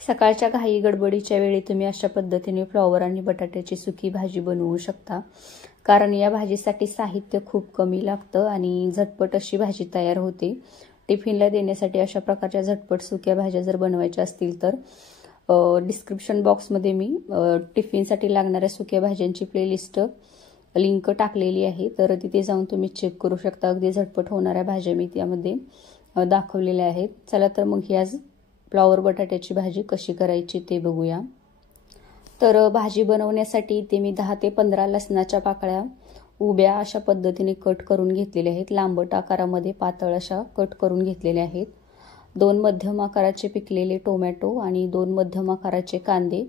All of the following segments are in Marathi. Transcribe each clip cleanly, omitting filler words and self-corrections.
सकाळच्या घाई गडबडीच्या वेळी तुम्ही अशा पद्धतीने फ्लॉवर आणि बटाट्याची सुकी भाजी बनवू शकता, कारण या भाजीसाठी साहित्य खूप कमी लागतं आणि झटपट अशी भाजी तयार होते। टिफिनला देण्यासाठी अशा प्रकारच्या झटपट सुक्या भाज्या जर बनवायच्या असतील तर डिस्क्रिप्शन बॉक्समध्ये मी टिफिनसाठी लागणाऱ्या सुक्या भाज्यांची प्लेलिस्ट लिंक टाकलेली आहे, तर तिथे जाऊन तुम्ही चेक करू शकता। अगदी झटपट होणाऱ्या भाज्या मी त्यामध्ये दाखवलेल्या आहेत। चला तर मग ही आज फ्लॉवर बटाट्याची भाजी कशी करायची ते बघूया। तर भाजी बनवण्यासाठी इथे मी 10 ते 15 लसणाच्या पाकळ्या उभ्या अशा पद्धतीने कट करून घेतलेल्या आहेत। लांबट आकारामध्ये पातळ अशा कट करून घेतलेल्या आहेत। 2 मध्यम आकाराचे पिकलेले टोमॅटो आणि 2 मध्यम आकाराचे कांदे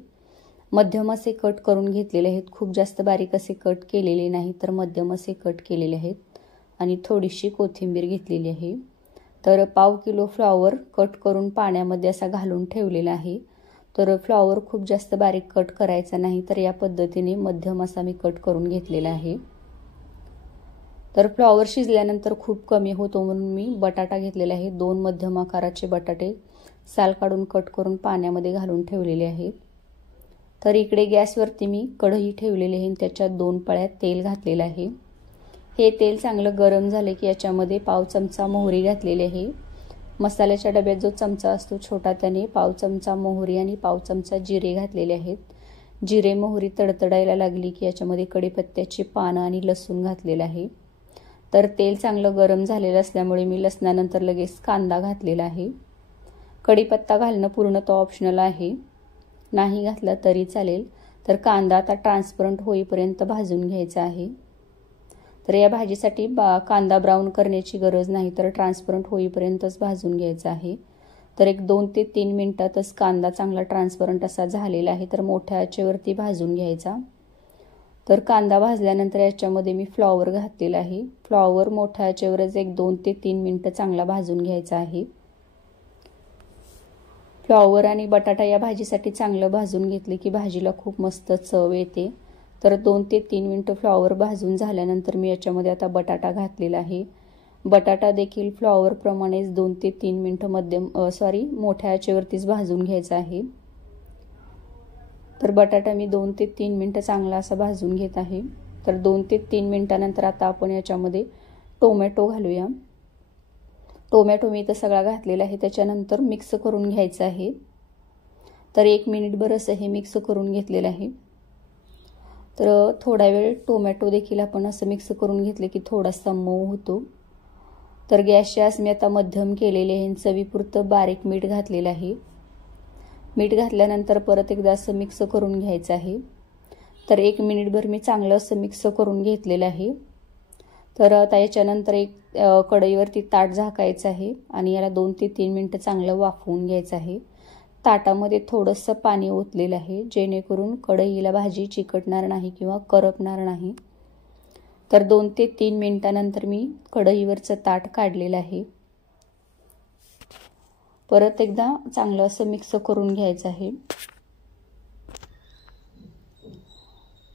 मध्यम असे कट करून घेतलेले आहेत। खूप जास्त बारीक असे कट केलेले नाही, तर मध्यम असे कट केलेले आहेत। आणि थोडीशी कोथिंबीर घेतलेली आहे। तर पाव किलो फ्लॉवर कट करून पाण्यामध्ये असा घालून ठेवलेला आहे। तर फ्लॉवर खूप जास्त बारीक कट करायचा नाही, तर या पद्धतीने मध्यम असा मी कट करून घेतलेला आहे। तर फ्लॉवर शिजल्यानंतर खूप कमी होतो म्हणून मी बटाटा घेतलेला आहे। 2 मध्यम आकाराचे बटाटे साल काढून कट करून पाण्यामध्ये घालून ठेवलेले आहेत। तर इकडे गॅसवरती मी कढई ठेवलेली आहे, त्याच्यात 2 पळ्या तेल घातलेलं आहे। हे तेल चांगलं गरम झाले की याच्यामध्ये पाव चमचा मोहरी घातलेली आहे। मसाल्याच्या डब्यात जो चमचा असतो छोटा, त्याने पाव चमचा मोहरी आणि पाव चमचा जिरे घातलेले आहेत। जिरे मोहरी तडतडायला लागली की याच्यामध्ये कढीपत्त्याची पानं आणि लसूण घातलेलं आहे। तर तेल चांगलं गरम झालेलं असल्यामुळे मी लसणानंतर लगेच कांदा घातलेला आहे। कढीपत्ता घालणं पूर्णतः ऑप्शनल आहे, नाही घातला तरी चालेल। तर कांदा आता ट्रान्सपरंट होईपर्यंत भाजून घ्यायचा आहे। तर या भाजीसाठी कांदा ब्राऊन करण्याची गरज नाही, तर ट्रान्सपरंट होईपर्यंतच भाजून घ्यायचा आहे। तर एक 2 ते 3 मिनिटातच कांदा चांगला ट्रान्सपरंट असा झालेला आहे, तर मोठ्या आचेवरती भाजून घ्यायचा। तर कांदा भाजल्यानंतर याच्यामध्ये मी फ्लॉवर घातलेला आहे। फ्लॉवर मोठ्या आचेवरच एक 2 ते 3 मिनिटं चांगला भाजून घ्यायचा आहे। फ्लॉवर आणि बटाटा या भाजीसाठी चांगलं भाजून घेतले की भाजीला खूप मस्त चव येते। तर 2 ते 3 मिनिटं फ्लॉवर भाजून झाल्यानंतर मी याच्यामध्ये आता बटाटा घातलेला आहे। बटाटा देखील फ्लॉवर प्रमाणेच 2 ते 3 मिनिटं मोठ्या आचेवरतीच भाजून घ्यायचा आहे। तर बटाटा मी 2 ते 3 मिनिटं चांगला असा भाजून घेत आहे। तर 2 ते 3 मिनिटानंतर आता आपण याच्यामध्ये टोमॅटो घालूया। टोमॅटो मी इथं सगळा घातलेला आहे, त्याच्यानंतर मिक्स करून घ्यायचं आहे। तर 1 मिनिटभर असं हे मिक्स करून घेतलेलं आहे। तर थोडा वेळ टोमॅटो देखील आपण असं मिक्स करून घेतले की थोडासा मऊ होतो। तर गॅसची आच मी आता मध्यम केलेली आहे। चवीपुरतं बारीक मीठ घातलेलं आहे। मीठ घातल्यानंतर परत एकदा असं मिक्स करून घ्यायचं आहे। तर 1 मिनिटभर मी चांगलं असं मिक्स करून घेतलेलं आहे। तर आता याच्यानंतर एक कढईवरती ताट झाकायचं आहे आणि याला 2 ते 3 मिनिटं चांगलं वाफवून घ्यायचं आहे। ताटामध्ये थोडंसं पाणी ओतलेलं आहे, जेणेकरून कढईला भाजी चिकटणार नाही किंवा करपणार नाही। तर 2 ते 3 मिनिटानंतर मी कढईवरचं ताट काढलेलं आहे। परत एकदा चांगलं असं मिक्स करून घ्यायचं आहे।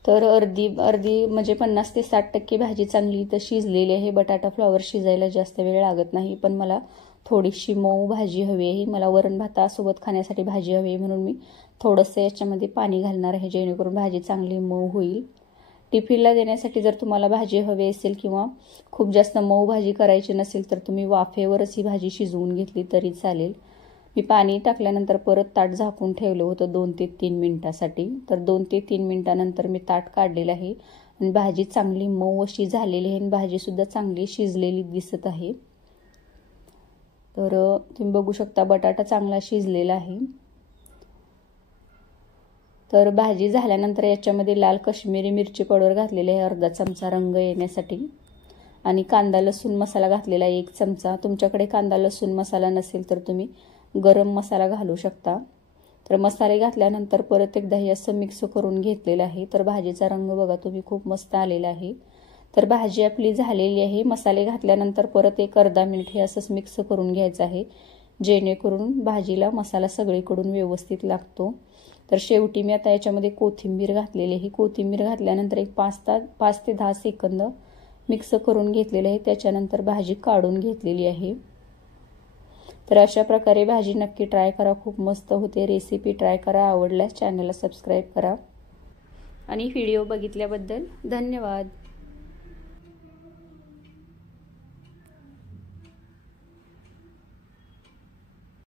तर अर्धी म्हणजे 50 ते 60% भाजी चांगली इथं शिजलेली आहे। बटाटा फ्लॉवर शिजायला जास्त वेळ लागत नाही, पण मला थोडीशी मऊ भाजी हवी आहे। मला वरण भातासोबत खाण्यासाठी भाजी हवी आहे, म्हणून मी थोडंसं याच्यामध्ये पाणी घालणार आहे, जेणेकरून भाजी चांगली मऊ होईल। टिफिनला देण्यासाठी जर तुम्हाला भाजी हवी असेल किंवा खूप जास्त मऊ भाजी करायची नसेल तर तुम्ही वाफेवरच ही भाजी शिजवून घेतली तरी चालेल। मी पाणी टाकल्यानंतर परत ताट झाकून ठेवलं होतं 2 ते 3 मिनिटासाठी। तर 2 ते 3 मिनिटानंतर मी ताट काढलेलं आहे आणि भाजी चांगली मऊ अशी झालेली आहे आणि भाजीसुद्धा चांगली शिजलेली दिसत आहे। तर तुम्ही बघू शकता बटाटा चांगला शिजलेला आहे। तर भाजी झाल्यानंतर याच्यामध्ये लाल काश्मीरी मिरची पावडर घातलेली आहे अर्धा चमचा रंग येण्यासाठी, आणि कांदा लसूण मसाला घातलेला 1 चमचा। तुमच्याकडे कांदा लसूण मसाला नसेल तर तुम्ही गरम मसाला घालू शकता। तर मसाले घातल्यानंतर परत एकदा हे असं मिक्स करून घेतलेलं आहे। तर भाजीचा रंग बघा तुम्ही खूप मस्त आलेला आहे। तर भाजी आपली झालेली आहे। मसाले घातल्यानंतर परत एक अर्धा मिनिट हे असंच मिक्स करून घ्यायचं आहे, जेणेकरून भाजीला मसाला सगळीकडून व्यवस्थित लागतो। तर शेवटी मी आता याच्यामध्ये कोथिंबीर घातलेली आहे। कोथिंबीर घातल्यानंतर एक 5 ते 10 सेकंद मिक्स करून घेतलेले आहे। त्याच्यानंतर भाजी काढून घेतलेली आहे। तर अशा प्रकारे भाजी नक्की ट्राय करा, खूप मस्त होते। रेसिपी ट्राय करा, आवडल्यास चॅनलला सबस्क्राईब करा आणि व्हिडिओ बघितल्याबद्दल धन्यवाद।